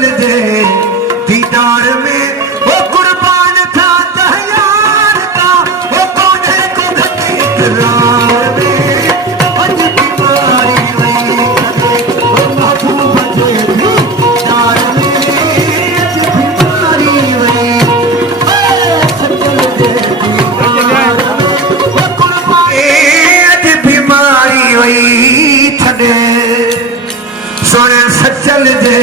सचल जे दीदार में वो कुर्बान था तैयार का वो कौन है को घटे इकरार में अज बीमारी वही वो महबूब जे दीदार में अज बीमारी वही सचल जे दीदार में वो कुर्बान अज बीमारी वही छड़े सोने सचल जे